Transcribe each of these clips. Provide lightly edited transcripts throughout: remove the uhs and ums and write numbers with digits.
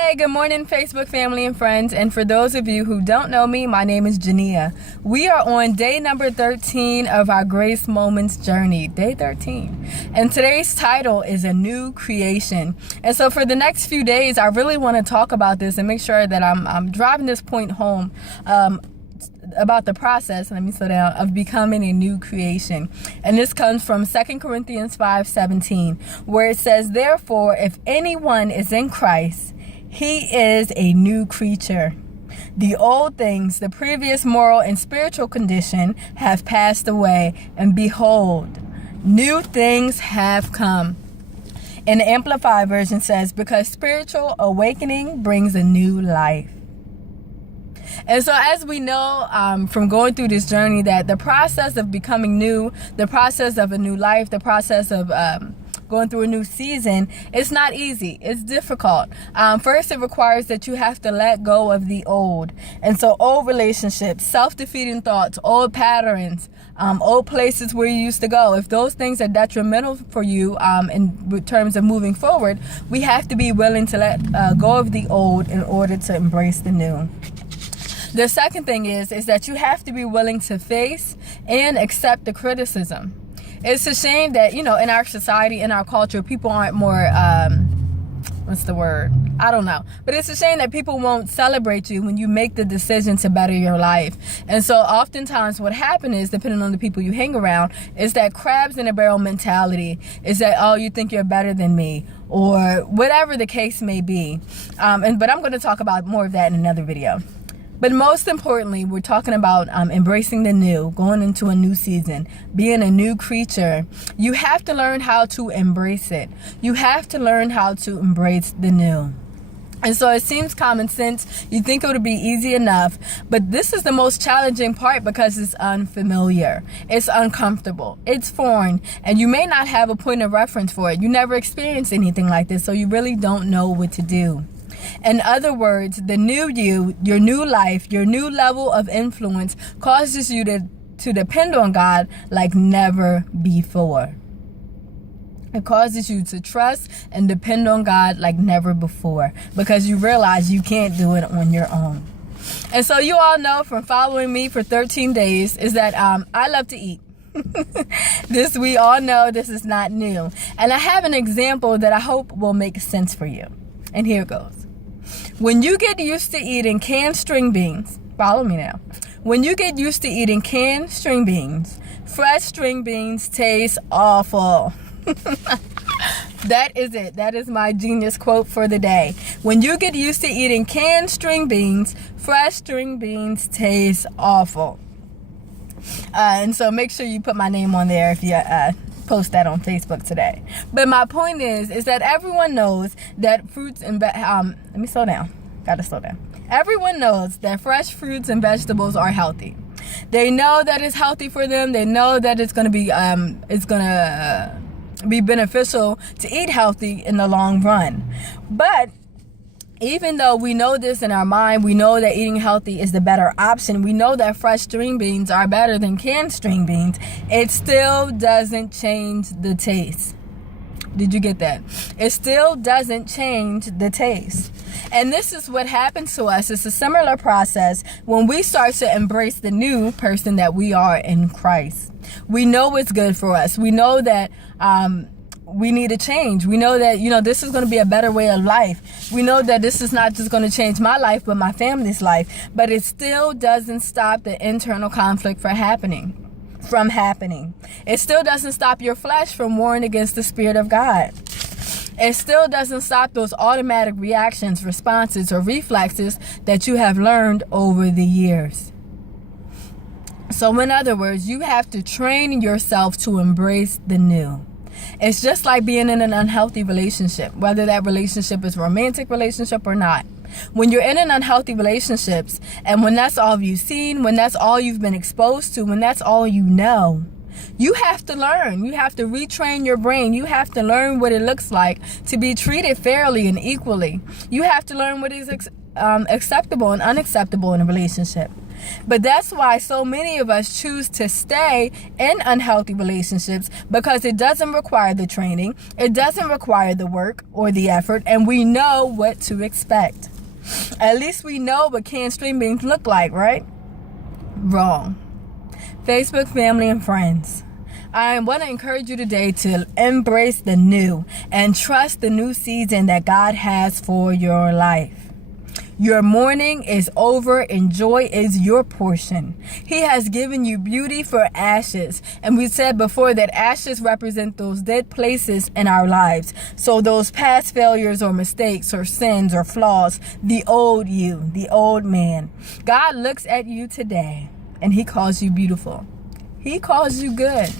Hey, good morning, Facebook family and friends. And for those of you who don't know me, my name is Jania. We are on day number 13 of our Grace Moments journey, day 13. And today's title is A New Creation. And so for the next few days, I really want to talk about this and make sure that I'm driving this point home about the process, let me slow down, of becoming a new creation. And this comes from 2 Corinthians 5:17, where it says, "Therefore, if anyone is in Christ, he is a new creature. The old things, the previous moral and spiritual condition have passed away, and behold, new things have come." And the Amplified Version says, "Because spiritual awakening brings a new life." And so as we know from going through this journey, that the process of becoming new, the process of a new life, the process of going through a new season, it's not easy. It's difficult. First, it requires that you have to let go of the old. And so old relationships, self-defeating thoughts, old patterns, old places where you used to go. If those things are detrimental for you in terms of moving forward, we have to be willing to let go of the old in order to embrace the new. The second thing is that you have to be willing to face and accept the criticism. It's a shame that, in our society, in our culture, people aren't more, what's the word? I don't know. But it's a shame that people won't celebrate you when you make the decision to better your life. And so oftentimes what happens is, depending on the people you hang around, is that crabs in a barrel mentality. Is that, oh, you think you're better than me, or whatever the case may be. But I'm going to talk about more of that in another video. But most importantly, we're talking about embracing the new, going into a new season, being a new creature. You have to learn how to embrace it. You have to learn how to embrace the new. And so it seems common sense. You think it would be easy enough, but this is the most challenging part because it's unfamiliar. It's uncomfortable. It's foreign, and you may not have a point of reference for it. You never experienced anything like this, so you really don't know what to do. In other words, the new you, your new life, your new level of influence causes you to depend on God like never before. It causes you to trust and depend on God like never before, because you realize you can't do it on your own. And so you all know from following me for 13 days is that I love to eat. We all know this is not new. And I have an example that I hope will make sense for you. And here it goes. When you get used to eating canned string beans, follow me now. When you get used to eating canned string beans, fresh string beans taste awful. That is it. That is my genius quote for the day. When you get used to eating canned string beans, fresh string beans taste awful. And so make sure you put my name on there if you post that on Facebook today. But my point is that everyone knows that fruits and let me slow down. Gotta slow down. Everyone knows that fresh fruits and vegetables are healthy. They know that it's healthy for them. They know that it's gonna be beneficial to eat healthy in the long run. But even though we know this in our mind, we know that eating healthy is the better option, we know that fresh string beans are better than canned string beans, it still doesn't change the taste. Did you get that? It still doesn't change the taste. And this is what happens to us. It's a similar process when we start to embrace the new person that we are in Christ. We know it's good for us. We know that we need a change. We know that, this is going to be a better way of life. We know that this is not just going to change my life, but my family's life. But it still doesn't stop the internal conflict from happening. It still doesn't stop your flesh from warring against the Spirit of God. It still doesn't stop those automatic reactions, responses, or reflexes that you have learned over the years. So in other words, you have to train yourself to embrace the new. It's just like being in an unhealthy relationship, whether that relationship is a romantic relationship or not. When you're in an unhealthy relationship, and when that's all you've seen, when that's all you've been exposed to, when that's all you know, you have to learn. You have to retrain your brain. You have to learn what it looks like to be treated fairly and equally. You have to learn what is acceptable and unacceptable in a relationship. But that's why so many of us choose to stay in unhealthy relationships, because it doesn't require the training, it doesn't require the work or the effort, and we know what to expect. At least we know what canned string beans look like, right? Wrong. Facebook family and friends, I want to encourage you today to embrace the new and trust the new season that God has for your life. Your mourning is over and joy is your portion. He has given you beauty for ashes. And we said before that ashes represent those dead places in our lives. So those past failures or mistakes or sins or flaws, the old you, the old man. God looks at you today and he calls you beautiful. He calls you good.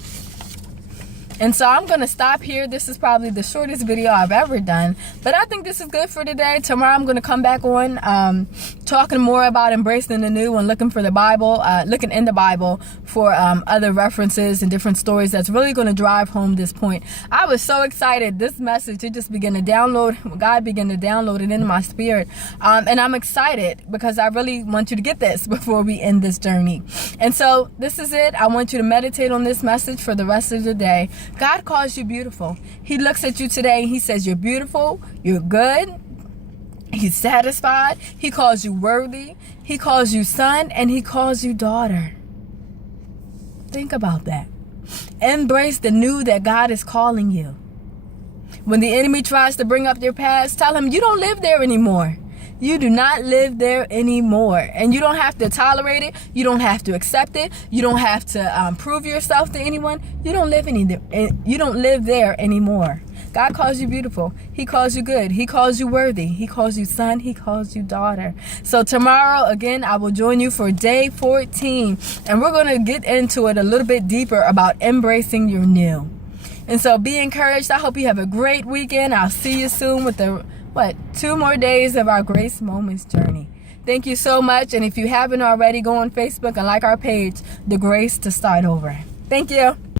And so I'm going to stop here. This is probably the shortest video I've ever done, but I think this is good for today. Tomorrow I'm going to come back on talking more about embracing the new and looking for the Bible, looking in the Bible for other references and different stories that's really going to drive home this point. I was so excited. This message, it just began to download. God began to download it into my spirit. And I'm excited because I really want you to get this before we end this journey. And so this is it. I want you to meditate on this message for the rest of the day. God calls you beautiful. He looks at you today and he says you're beautiful, you're good, he's satisfied, he calls you worthy, he calls you son, and he calls you daughter. Think about that. Embrace the new that God is calling you. When the enemy tries to bring up your past, tell him you don't live there anymore. You do not live there anymore. And you don't have to tolerate it. You don't have to accept it. You don't have to prove yourself to anyone. You don't live there anymore. God calls you beautiful. He calls you good. He calls you worthy. He calls you son. He calls you daughter. So tomorrow, again, I will join you for day 14. And we're going to get into it a little bit deeper about embracing your new. And so be encouraged. I hope you have a great weekend. I'll see you soon with the 2 more days of our Grace Moments journey. Thank you so much. And if you haven't already, go on Facebook and like our page, The Grace to Start Over. Thank you.